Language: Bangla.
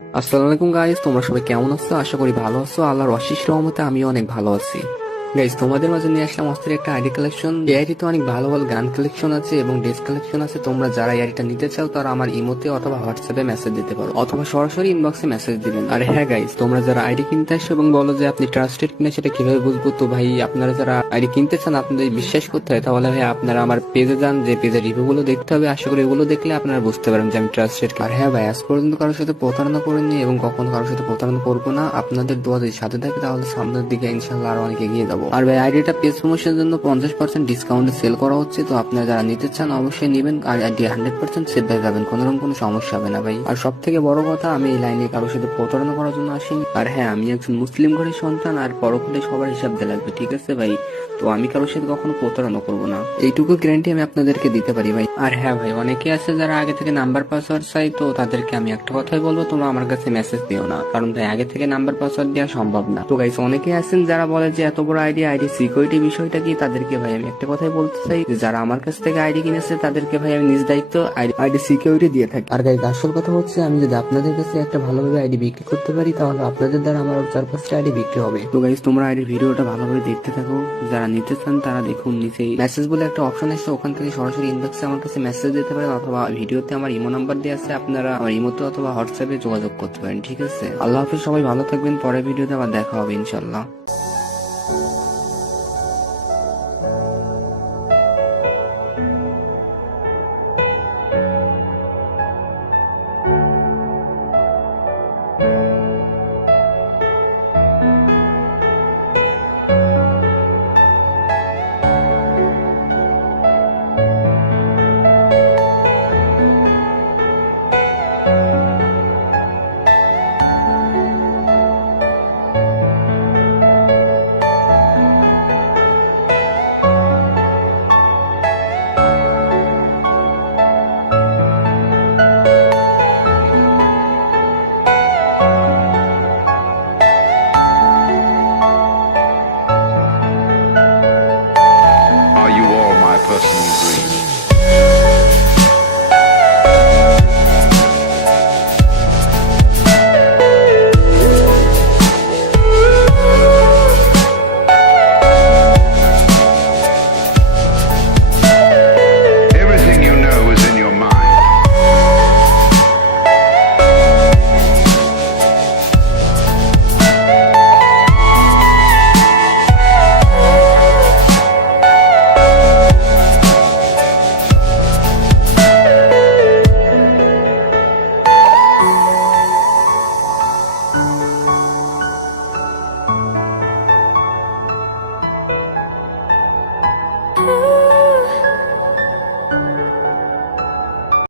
আসসালামু আলাইকুম গাইস, তোমরা সবাই কেমন আছো? আশা করি ভালো আছো। আল্লাহর অশেষ রহমতে আমিও অনেক ভালো আছি। গাইস, তোমাদের মাঝে নিয়ে আসলাম অস্থির একটা আইডি কালেকশন। এই আইডিতে অনেক ভালো ভালো গান কালেকশন আছে এবং ড্রেস কালেকশন আছে। তোমরা যারা এই আইডিটা নিতে চাও তারা আমার ইমোতে অথবা হোয়াটসঅ্যাপে মেসেজ দিতে পারো অথবা সরাসরি ইনবক্সে মেসেজ দিবেন। আর হ্যাঁ গাইস, তোমরা যারা আইডি কিনতে আসো এবং বলো যে আপনি ট্রাস্টেড কিনা সেটা কিভাবে বুঝবো? তো ভাই, আপনারা যারা আইডি কিনতে চান আপনাদের বিশ্বাস করতে হয়, তাহলে ভাই আপনারা আমার পেজে যান, যে পেজের রিভিউ গুলো দেখতে হবে। আশা করি এগুলো দেখলে আপনারা বুঝতে পারেন যে আমি ট্রাস্টেড। আর হ্যাঁ ভাই, আজ পর্যন্ত কারোর সাথে প্রতারণা করিনি এবং কখনো কারোর সাথে প্রতারণা করবো না। আপনাদের দোয়া যদি সাথে থাকে তাহলে সামনের দিকে ইনশাল্লাহ আরো অনেক এগিয়ে যাবো। আর ভাই, আইডিটা পেজ প্রমোশনের জন্য 50% ডিসকাউন্টে সেল করা হচ্ছে, তো আপনারা যারা নিতে চান অবশ্যই নিবেন। আর আইডি 100% সেভ হয়ে যাবেন, কোনো সমস্যা হবে না ভাই। আর সব থেকে বড় কথা, আমি এই লাইনে কারোর সাথে প্রতারণা করার জন্য আসিনি। আর হ্যাঁ, আমি একজন মুসলিম ঘরের সন্তান আর পরকালে সবার হিসাব দিয়ে লাগবে, ঠিক আছে ভাই? তো আমি কারোর সাথে কখনো প্রতারণা করবো না, এইটুকু গ্যারান্টি আমি আপনাদেরকে দিতে পারি ভাই। আর হ্যাঁ ভাই, অনেকে আছে যারা আগে থেকে নাম্বার পাসওয়ার্ড চাই, তো তাদেরকে আমি একটা কথাই বলবো, তোমরা আমার কাছে মেসেজ দিও না, কারণ ভাই আগে থেকে নাম্বার পাসওয়ার্ড দেওয়া সম্ভব না। তো গাইস, অনেকে আছেন যারা বলে যে এত বড় আইডি সিকিউরিটি বিষয়টা কি, তাদেরকে ভাই আমি একটা কথাই বলতে চাই যে যারা আমার কাছ থেকে আইডি কিনেছে তাদেরকে ভাই আমি নিজ দায়িত্ব আইডি সিকিউরিটি দিয়ে থাকি। আর গাইস, আসল কথা হচ্ছে আমি যদি আপনাদের কাছে একটা ভালোভাবে আইডি বিক্রি করতে পারি তাহলে আপনাদের দ্বারা আমার 4-5টা আইডি বিক্রি হবে। তো গাইস, তোমরা আইডি ভিডিওটা ভালোভাবে দেখতে থাকো। যারা নিতে চান তারা দেখুন, নিচেই মেসেজ বলে একটা অপশন আছে, ওখান থেকে সরাসরি ইনবক্সে আমার কাছে মেসেজ দিতে পারেন অথবা ভিডিওতে আমার ইমো নাম্বার দেওয়া আছে, আপনারা আমার ইমোতে অথবা হোয়াটসঅ্যাপে যোগাযোগ করতে পারেন, ঠিক আছে? আল্লাহ হাফিজ, সবাই ভালো থাকবেন। পরের ভিডিওতে আবার দেখা হবে ইনশাল্লাহ।